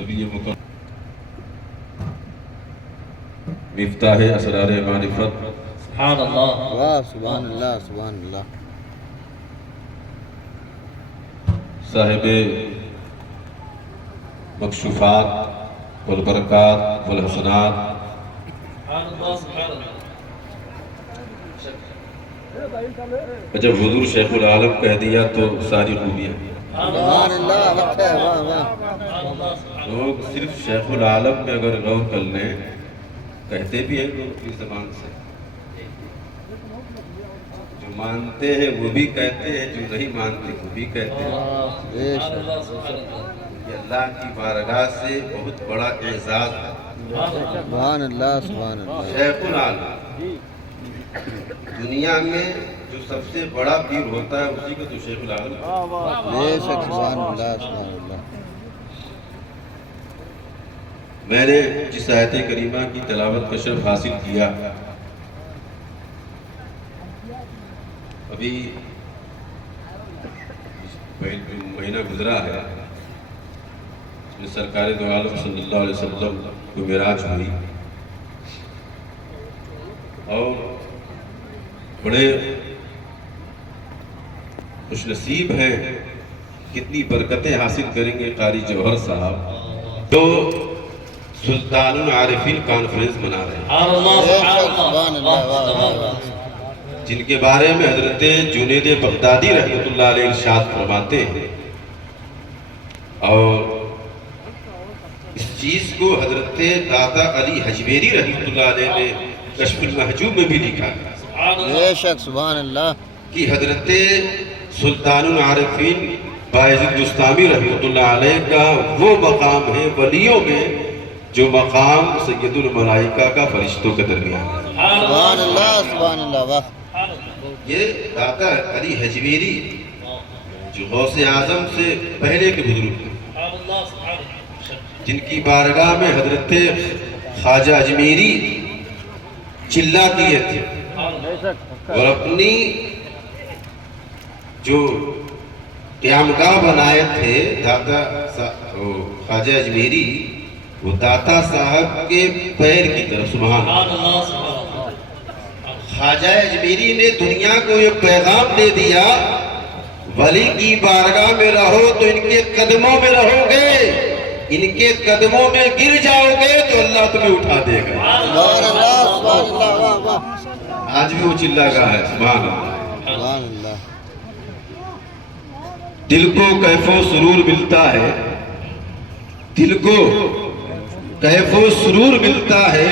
نبی مکرم مفتاح اسرار معرفت سبحان اللہ واہ سبحان اللہ سبحان اللہ صاحب مکشوفات والبرکات والحسنات سبحان اللہ سبحان اللہ جب حضور شیخ العالم کہہ دیا تو ساری خوبیاں سبحان اللہ وقت ہے واہ واہ لوگ صرف شیخ العالم میں اگر غور کر لیں کہتے بھی ہیں لوگ اپنی زبان سے جو مانتے ہیں وہ بھی کہتے ہیں جو نہیں مانتے وہ بھی کہتے ہیں بے سبحان شک اللہ سبحان اللہ یہ اللہ کی بارگاہ سے بہت بڑا اعزاز ہے سبحان اللہ سبحان اللہ شیخ العالم دنیا میں جو سب سے بڑا پیر ہوتا ہے اسی کو تو شیخ العالم ہے۔ بے شک سبحان اللہ سبحان اللہ میں نے جس آیت کریمہ کی تلاوت کا شرف حاصل کیا ابھی مہینہ گزرا ہے اس میں سرکار دو عالم صلی اللہ علیہ وسلم کو معراج ہوئی اور بڑے خوش نصیب ہیں کتنی برکتیں حاصل کریں گے قاری جوہر صاحب جو سلطان العارفین کانفرنس منا رہے ہیں سبحان اللہ بے سبحان شک سبحان اللہ واہ واہ اللہ واہ جن کے بارے میں حضرت جنید بغدادی رحمۃ اللہ علیہ ارشاد فرماتے ہیں اور اس چیز کو حضرت داتا علی حجویری رحمۃ اللہ علیہ نے کشف المحجوب میں بھی لکھا ہے سبحان اللہ بے شک سبحان اللہ کہ حضرت سلطان العارفین باعزید بستامی رحمۃ اللہ علیہ کا وہ مقام ہے ولیوں میں جو مقام سید الملائکہ کا فرشتوں کے درمیان ہے سبحان اللہ سبحان اللہ واہ یہ داتا علی حجویری جو غوث اعظم سے پہلے کے بزرگ ہیں سبحان اللہ سبحان اللہ جن کی بارگاہ میں حضرت خواجہ اجمیری چلا کیے تھے اور اپنی جو قیامگاہ بنائے تھے داتا خواجہ اجمیری وہ داتا صاحب کے پیر کی طرف سبحان اللہ سبحان اللہ سبحان اللہ خواجہ اجمیری نے دنیا کو یہ پیغام دے دیا ولی کی بارگاہ میں رہو تو ان کے قدموں میں رہو گے ان کے قدموں میں گر جاؤ گے تو اللہ تمہیں اٹھا دے گا سبحان اللہ سبحان اللہ واہ واہ آج بھی وہ چلا گا ہے سبحان اللہ سبحان اللہ دل کو کیف و سرور ملتا ہے دل کو کیف و سرور ملتا ہے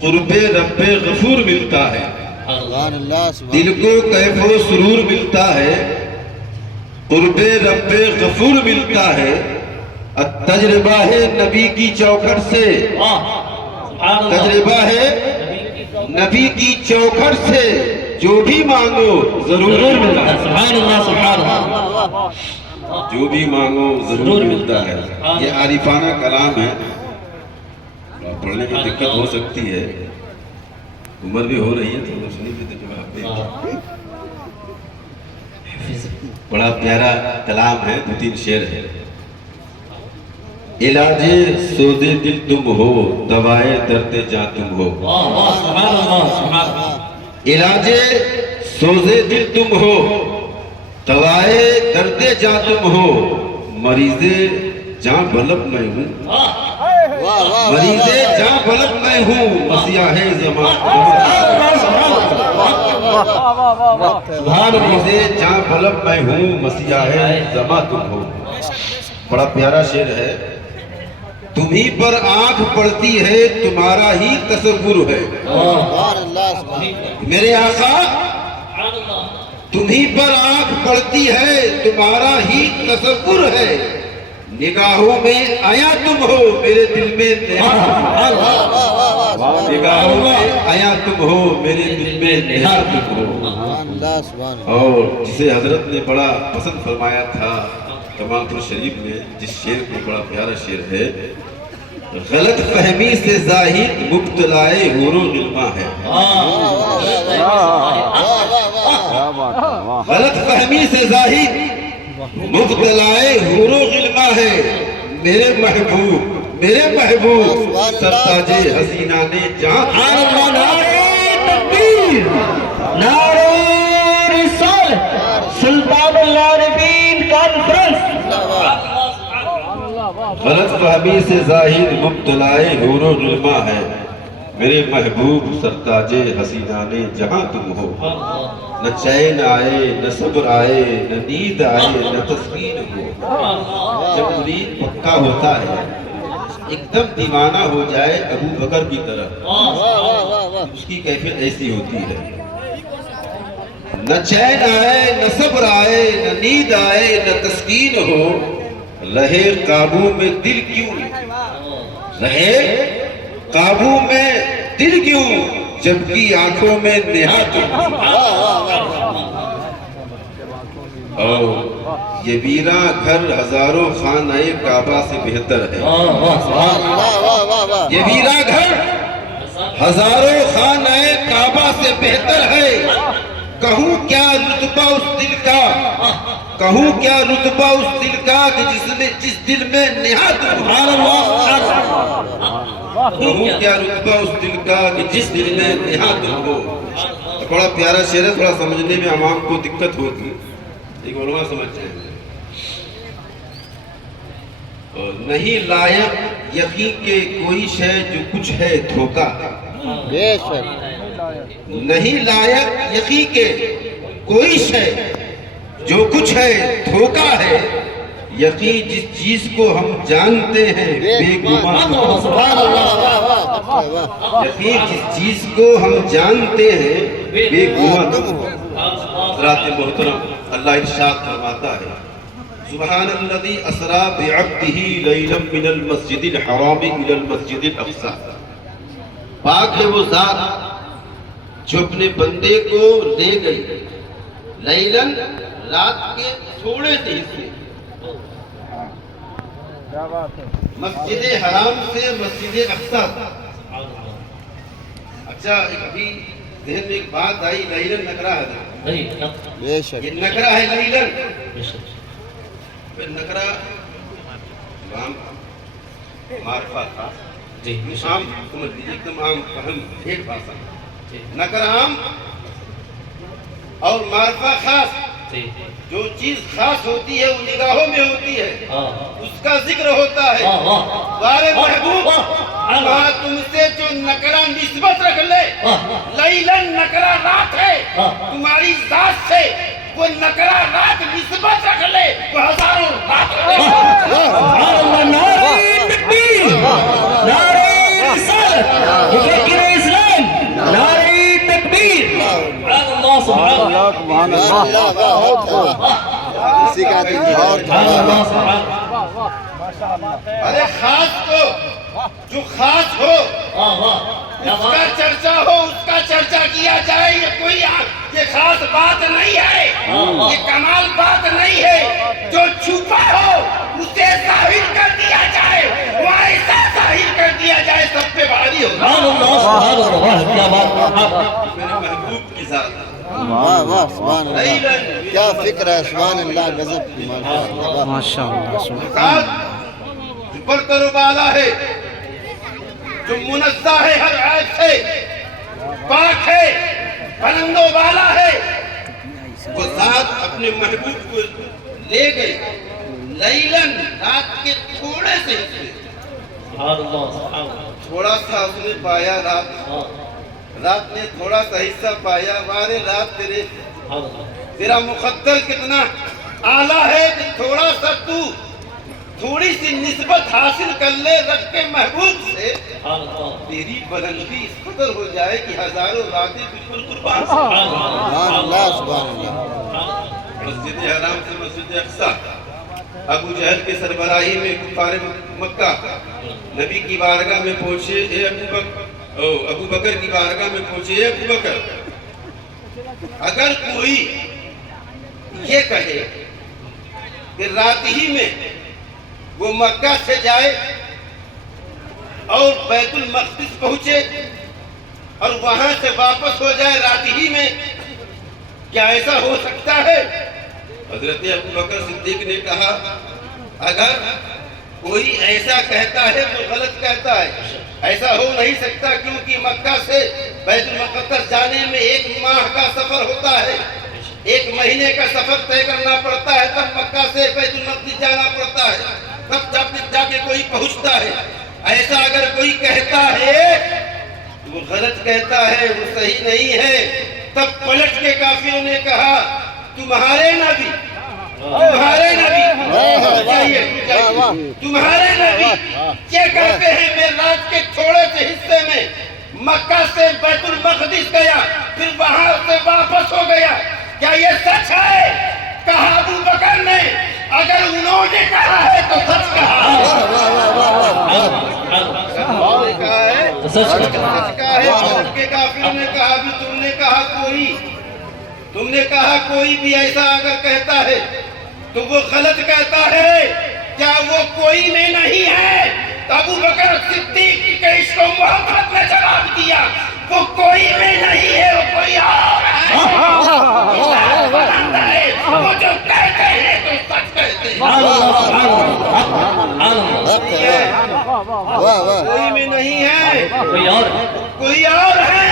قرب رب غفور ملتا ہے سبحان اللہ سبحان دل کو کیف و سرور ملتا ہے قرب رب غفور ملتا ہے تجربہ ہے نبی کی چوکھٹ سے سبحان اللہ تجربہ ہے نبی کی چوکھٹ سے جو بھی مانگو ضرور ملتا ہے سبحان اللہ سبحان اللہ جو بھی مانگو ضرور ملتا ہے یہ عارفانہ کلام ہے پڑھنے میں دقت ہو سکتی ہے عمر بھی ہو رہی ہے تو روشنی بھی تو جواب دے بڑا پیارا کلام ہے 2-3 شعر ہے علاج سوز دل تم ہو دوائے درد جاں تم ہو سبحان اللہ سبحان اللہ علاج سوز دل تم ہو دوائے درد جاں تم ہو مریض جاں بلب میں ہوں واہ واہ مریض جاں بلب میں ہوں مسیح زمان مریض جاں بلب میں ہوں مسیح زمان تم ہو بڑا پیارا شعر ہے تمہیں پر آنکھ پڑتی ہے تمہارا ہی تصور ہے سبحان اللہ سبحان اللہ میرے آقا تمہیں پر آنکھ پڑتی ہے تمہارا ہی تصور ہے نگاہوں میں آیا تم ہو میرے دل میں نگاہوں میں آیا تم ہو میرے دل میں نہار تم ہو سبحان اللہ سبحان اللہ اور جسے حضرت نے بڑا پسند فرمایا تھا کمال پور شریف میں جس شعر کو بڑا پیارا شعر ہے غلط فہمی سے زاہد مبتلائے حور و غلماں ہے غلط فہمی سے زاہد مبتلائے حور و غلماں ہے میرے محبوب سرتاج حسینہ نے جہاں نعرہ تکبیر، نعرہ رسالت، سلطان العارفین کانفرنس۔ غلط فہمی سے ظاہر مبتلائے حور و ظلمہ ہے، میرے محبوب سرتاج حسینہ نے جہاں تم ہو، نہ چین آئے نہ صبر آئے نہ نیند آئے نہ تسکین ہو۔ جب مرید پکا ہوتا ہے ایک دم دیوانہ ہو جائے ابو بکر کی طرح، اس کی کیفیت ایسی ہوتی ہے، نہ چین آئے نہ صبر آئے نہ نیند آئے نہ تسکین ہو، رہے قابو میں دل کیوں، رہے قابو میں دل کیوں، جبکہ آنکھوں میں نہاد تم۔ اور یہ ویراں گھر ہزاروں خانہ کعبہ سے بہتر ہے، یہ ویراں گھر ہزاروں خانہ کعبہ سے بہتر ہے، کہوں کیا رتبہ اس دل کا، کہوں کیا رتبہ اس دل کا کہ جس دل میں نہاد سبحان اللہ، کہوں کیا رتبہ اس دل کا کہ جس دل میں نہاد ہو۔ بڑا پیارا شعر ہے، تھوڑا سمجھنے میں عوام کو دقت ہوتی ہے، ایک علماء سمجھ جائیں گے۔ نہیں لائق یقین کے کوئی شے جو کچھ ہے دھوکا، بے شک نہیں لائق یقین کے کوئی شے جو کچھ ہے دھوکا ہے، یقین جس چیز کو ہم جانتے ہیں بے گمان، سبحان اللہ یقین جس چیز کو ہم جانتے ہیں بے گمان۔ حضرات محترم، اللہ ارشاد فرماتا ہے سبحان الذی اسری بعبدہ لیلا من المسجد الحرام الى المسجد الاقصی، پاک ہے وہ ذات جو اپنے بندے کو لے گئی لیلاً رات کے تھوڑے سے حصے، مسجد حرام سے مسجد اقصی۔ اچھا ابھی ذہن میں ایک بات آئی، لیلاً نکرہ ہے، بے شک یہ نکرہ ہے لیلاً، نکرہ عام معرفہ تھا، عام سمجھ لیجیے ایک دم عام فہم ایک بات، نکرہ عام اور معرفہ خاص۔ جو چیز خاص ہوتی ہے وہ نگاہوں میں ہوتی ہے، اس کا ذکر ہوتا ہے۔ بارے محبوب وہاں تم سے جو نکرہ نسبت رکھ لے، لیلاً نکرہ رات ہے، تمہاری ذات سے وہ نکرہ رات نسبت رکھ لے، وہ ہزاروں رات ہے۔ نعرہ تکبیر، نعرہ رسالت، مفکر اسلام، نعرہ تکبیر، سبحان اللہ، سبحان اسی کا اور ارے خاص کو جو خاص ہو اس کا چرچا ہو، اس کا چرچا کیا جائے، یہ کوئی یہ خاص بات نہیں ہے، یہ کمال بات نہیں ہے، جو چھپا ہو اسے ظاہر کر دیا جائے، وہ ایسا ظاہر کر دیا جائے سب پہ بھاری ہو۔ میرے محبوب کی ذات واہ واہ سبحان اللہ، کیا فکر ہے، سبحان اللہ، غضب کی ماشاءاللہ، جو برتر و بالا ہے، جو منزہ ہے ہر عیب سے، پاک ہے، بلند و بالا ہے، وہ ذات اپنے محبوب کو لے گئی لیلاً رات کے تھوڑے سے حصے، تھوڑا سا اس نے پایا، رات نے تھوڑا سا حصہ پایا، وارے رات تیرا مقدر کتنا اعلیٰ ہے کہ تھوڑا سا تو تھوڑی سی نسبت حاصل کر لے رب کے محبوب سے، تیری بلندی اس قدر ہو جائے کہ ہزاروں راتیں بالکل قربان۔ سبحان اللہ، سبحان اللہ، مسجد حرام سے مسجد اقصی، ابو جہل کے سربراہی میں کفار مکہ نبی کی بارگاہ میں پہنچے، اے ابو بکر کی بارگاہ میں پہنچے، اے ابو بکر اگر کوئی یہ کہے کہ رات ہی میں وہ مکہ سے جائے اور بیت المقدس پہنچے اور وہاں سے واپس ہو جائے رات ہی میں، کیا ایسا ہو سکتا ہے؟ حضرت ابو بکر صدیق نے کہا اگر کوئی ایسا کہتا ہے تو غلط کہتا ہے. ایسا ہو نہیں سکتا کیونکہ مکہ سے بیت المقدس جانے میں 1 ماہ کا سفر ہوتا ہے, 1 مہینے کا سفر طے کرنا پڑتا ہے, تب مکہ سے بیت المقدس جانا پڑتا ہے, تب جا کے کوئی پہنچتا ہے. ایسا اگر کوئی کہتا ہے وہ غلط کہتا ہے, وہ صحیح نہیں ہے. تب پلٹ کے کافروں نے کہا تمہارے نبی تمہارے نبی یہ کہتے ہیں میں رات کے تھوڑے سے حصے میں مکہ سے بیت المقدس گیا, پھر وہاں سے واپس ہو گیا, کیا یہ سچ ہے؟ کہا ابو بکر نے اگر انہوں نے کہا ہے تو سچ کہا ہے. سچ کہا ہے. پلٹ کے کافروں نے کہا بھی تم نے کہا کوئی بھی ایسا اگر کہتا ہے تو وہ غلط کہتا ہے. کیا وہ کوئی میں نہیں ہے؟ ابو بکر صدیق کے عشق و محبت میں جواب دیا وہ کوئی میں نہیں ہے, وہ کوئی اور ہے. وہ جو کہتے ہیں تو سچ کہتے ہیں. کوئی میں نہیں ہے, کوئی اور ہے.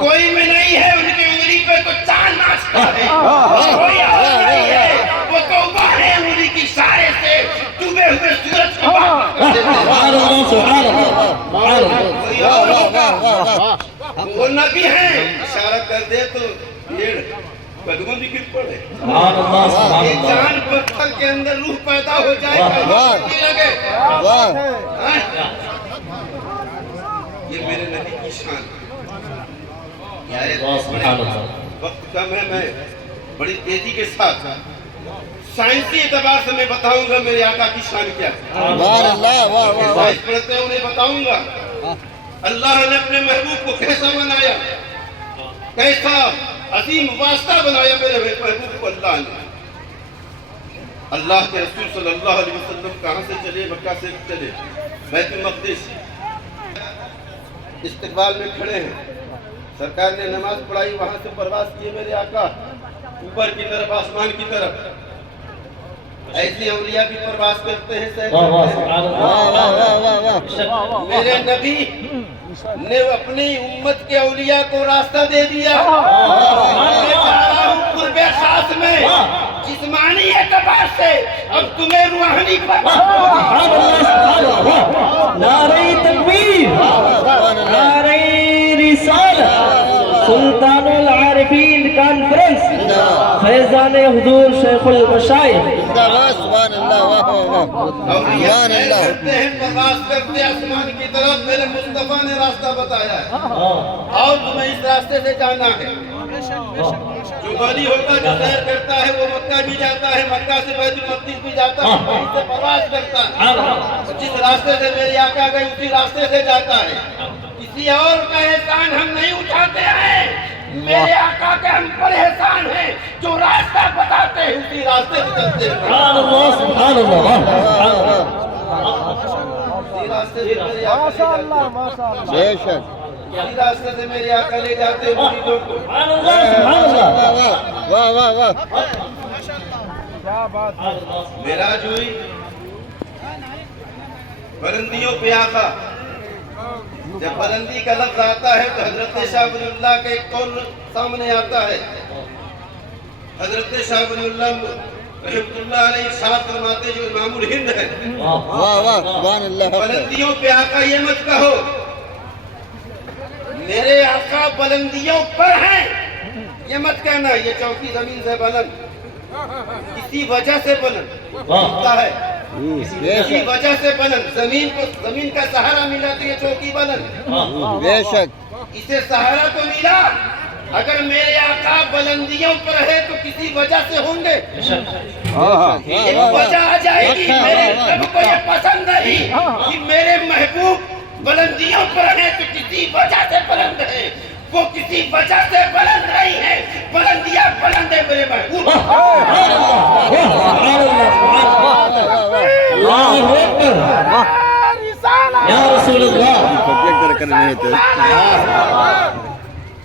کوئی میں نہیں ہے, ان کی انگلی پہ تو چاند ناچتا ہے. کوئی اور نہیں ہے, وہ تو باہر انگلی کی اشارے سے ڈوبے ہوئے سورج کو کوئی اور ہوگا, وہ نبی ہیں. اشارہ کر دے تو بھیڑ قدموں بھی گر پڑے. یہ جان پتھر کے اندر روح پیدا ہو جائے لگے. یہ میرے نبی کی شان. وقت کم ہے, میں بڑی تیزی کے ساتھ سائنسی اعتبار سے میں بتاؤں گا میرے آقا کی شان کیا ہے. سائنس پڑھتے ہیں انہیں بتاؤں گا اللہ نے اپنے محبوب کو کیسا بنایا, کیسا عظیم واسطہ بنایا میرے محبوب کو اللہ نے. اللہ کے رسول صلی اللہ علیہ وسلم کہاں سے چلے؟ مکہ سے چلے, بیت المقدس استقبال میں کھڑے ہیں. سرکار نے نماز پڑھائی, وہاں سے پرواز کیے میرے آقا اوپر کی طرف, آسمان کی طرف. ایسے اولیاء بھی پرواز کرتے ہیں. میرے نبی نے اپنی امت کے اولیاء کو راستہ دے دیا. قرب خاص میں جسمانی اعتبار سے اب تمہیں روحانی پر نعرہ تکبیر, نعرہ رسالت, سلطان العارفین کانفرنس, فیضان حضور شیخ المشائخ. سبحان اللہ. سبحان اللہ. پرواز کرتے آسمان کی طرف, میرے مصطفیٰ نے راستہ بتایا ہے اور تمہیں اس راستے سے جانا ہے. جو غالی ہوتا جو سیر کرتا ہے وہ مکہ بھی جاتا ہے, مکہ سے بیت المقدس بھی جاتا ہے, وہیں سے پرواز کرتا ہے. جس راستے سے میرے آقا گئے اسی راستے سے جاتا ہے. کسی اور کا احسان ہم نہیں اٹھاتے ہیں, میرے آقا کا ہم پر احسان ہے جو راستہ بتاتے ہیں اسی راستے سے چلتے ہیں. سبحان اللہ, سبحان اللہ. اسی راستے سے میرے آقا لے جاتے ہیں. بے شک. اسی راستے سے میرے آقا لے جاتے ہیں مریدوں کو. سبحان اللہ, سبحان اللہ. واہ واہ واہ. معراج ہوئی, بلندیوں پہ آقا. جب بلندی کا لفظ آتا ہے تو حضرت شاہ ولی اللہ کا ایک قول سامنے آتا ہے. حضرت شاہ ولی اللہ رحمۃ اللہ علیہ ارشاد فرماتے جو امام الہند ہے, واہ واہ. سبحان اللہ. بلندیوں پہ آقا یہ مت کہو میرے آقا بلندیوں پر ہیں, یہ مت کہنا یہ چوکی زمین سے بلند, کسی وجہ سے بلند ہوتا ہے, کسی وجہ سے بلند. زمین کا سہارا ملا تو یہ چوکی بلند. بے شک. اسے سہارا تو ملا, اگر میرے آقا بلندیوں پر ہے تو کسی وجہ سے ہوں گے. ایک وجہ آ جائے گی, میرے رب کو یہ پسند نہیں کہ میرے محبوب بلندیوں پر ہیں تو کسی وجہ سے بلند ہے. وہ کسی وجہ سے بلند نہیں ہے, بلندیاں بلند ہے میرے محبوب. یا رسول اللہ.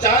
4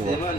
7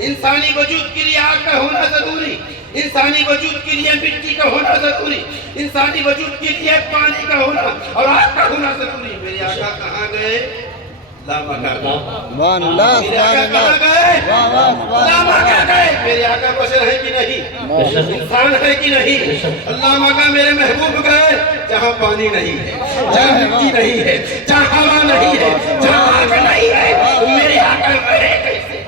انسانی وجود کے لیے آگ کا ہونا ضروری، انسانی وجود کے لیے مٹی کا ہونا ضروری، انسانی وجود کے لیے پانی کا ہونا اور آگ کا ہونا ضروری۔ میرے آقا کہاں گئے؟ لامکان گئے۔ سبحان اللہ میرے سبحان آقا کہاں اللہ گئے؟ واہ واہ سبحان لامکان گئے۔ میرے آقا بشر ہے کہ نہیں؟ انسان ہے کہ نہیں؟ اللہ مکہ میرے محبوب گئے جہاں پانی نہیں ہے، جہاں مٹی نہیں ہے، جہاں ہوا نہیں ہے، جہاں آگ نہیں ہے، میرے آقا گئے کیسے؟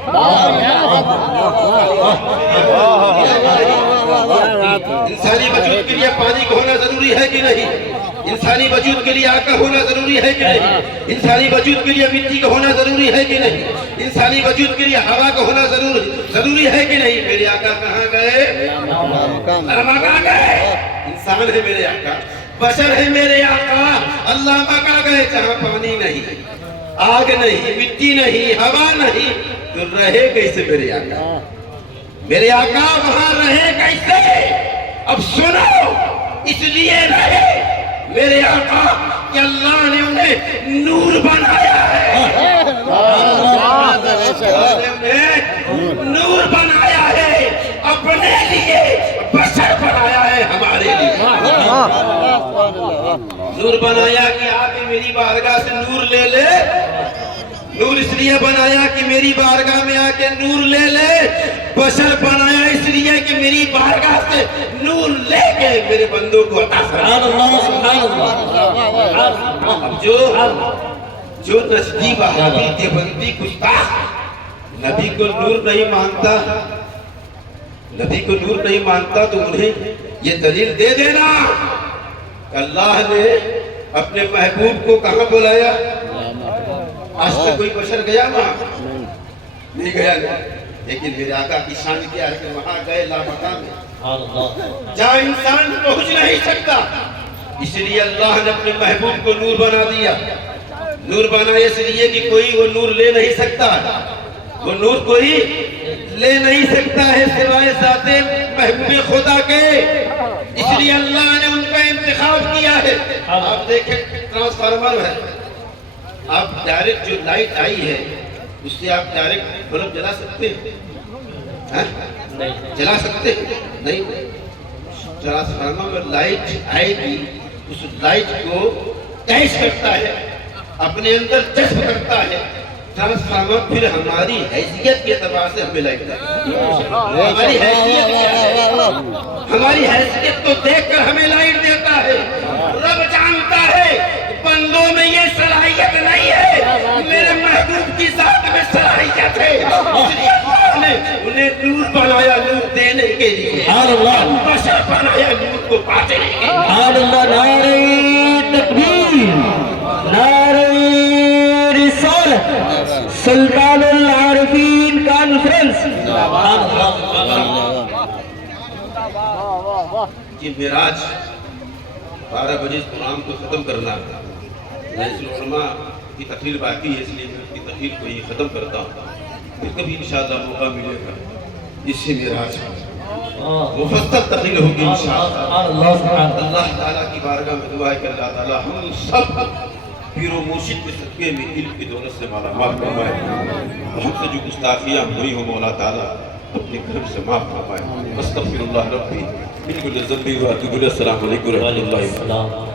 انسانی وجود کے لیے پانی کا ہونا ضروری ہے کہ نہیں؟ انسانی وجود کے لیے آگ کا ہونا ضروری ہے کہ نہیں؟ انسانی وجود کے لیے مٹی کا ہونا ضروری ہے کہ نہیں؟ انسانی وجود کے لیے ہوا کا ہونا ضروری ہے کہ نہیں؟ میرے آقا کہاں گئے؟ مکہ گئے۔ انسان ہے میرے آقا، بشر ہے میرے آقا، اللہ مکہ گئے جہاں پانی نہیں، آگ نہیں، مٹی نہیں، ہوا نہیں، تو رہے کیسے میرے آقا؟ میرے آقا وہاں رہے کیسے؟ اب سنو، اس لیے رہے میرے آقا کہ اللہ نے انہیں نور بنایا ہے، اللہ نے انہیں نور بنایا ہے، اپنے لیے بشر بنایا ہے، ہمارے لیے نور بنایا کہ آپ میری بارگاہ سے نور لے لے، نور اس لیے بنایا کہ میری بارگاہ میں آ کے نور لے لے، بشر بنایا اس لیے کہ میری بارگاہ سے نور لے کے میرے بندوں کو عطا فرمائے۔ جو نسبی وہابی دیوبندی گستاخ نبی کو نور نہیں مانتا، نبی کو نور نہیں مانتا تو انہیں یہ دلیل دے دینا کہ اللہ نے اپنے محبوب کو کہاں بلایا؟ آج تک کوئی بشر گیا وہاں؟ نہیں گیا نہیں، لیکن میرے آقا کی شان کیا ہے کہ وہاں گئے لامکان میں جہاں انسان پہنچ نہیں سکتا، اس لیے اللہ نے اپنے محبوب کو نور بنا دیا۔ نور بنا اس لیے کہ کوئی وہ نور لے نہیں سکتا، وہ نور کوئی لے نہیں سکتا ہے سوائے ذات محبوب خدا کے، اس لیے اللہ نے ان کا انتخاب کیا ہے۔ آپ دیکھیں ٹرانسفارمر ہے، آپ ڈائریکٹ جو لائٹ آئی ہے اس سے آپ ڈائریکٹ بلب جلا سکتے ہیں؟ جلا سکتے ہیں؟ نہیں۔ ٹرانسفارمر میں لائٹ آئے گی، اس لائٹ کو کیچ کرتا ہے، اپنے اندر جذب کرتا ہے، ٹرانسفارمر پھر ہماری حیثیت کے اعتبار سے ہمیں لائٹ دیتا ہے۔ ہماری حیثیت کیا ہے؟ ہماری حیثیت کو دیکھ کر ہمیں لائٹ دیتا ہے۔ رب جانتا ہے بندوں میں یہ صلاحیت نہیں ہے، میرے محبوب کی ذات میں صلاحیت ہے، اس لیے اللہ نے انہیں نور بنایا نور دینے کے لیے، بشر بنایا نور کو پانے کے لیے۔ نعرہ تکبیر، نعرہ رسالت، سلطان العارفین کانفرنس۔ یہ معراج 12 بجے پروگرام کو ختم کرنا تھا، رئیس العلماء کی تقریر باقی ہے، اس لیے میں کی تقریر کو یہ ختم کرتا ہوں، پھر کبھی انشاءاللہ موقع ملے گا اس سے معراج مفصل تقریر ہوگی انشاءاللہ۔ اللہ تعالیٰ کی بارگاہ میں دعا ہے کہ اللہ تعالیٰ ہم سب پیر و مرشد کے صدقے میں علم کی دولت سے مالا مال فرمائے، ہم سے جو گستاخیاں ہوئی ہو مولا تعالیٰ اپنے کرم سے معاف فرمائے۔ استغفر اللہ ربی من کل ذنب و اتوب الیہ۔ السلام علیکم و رحمۃ اللہ۔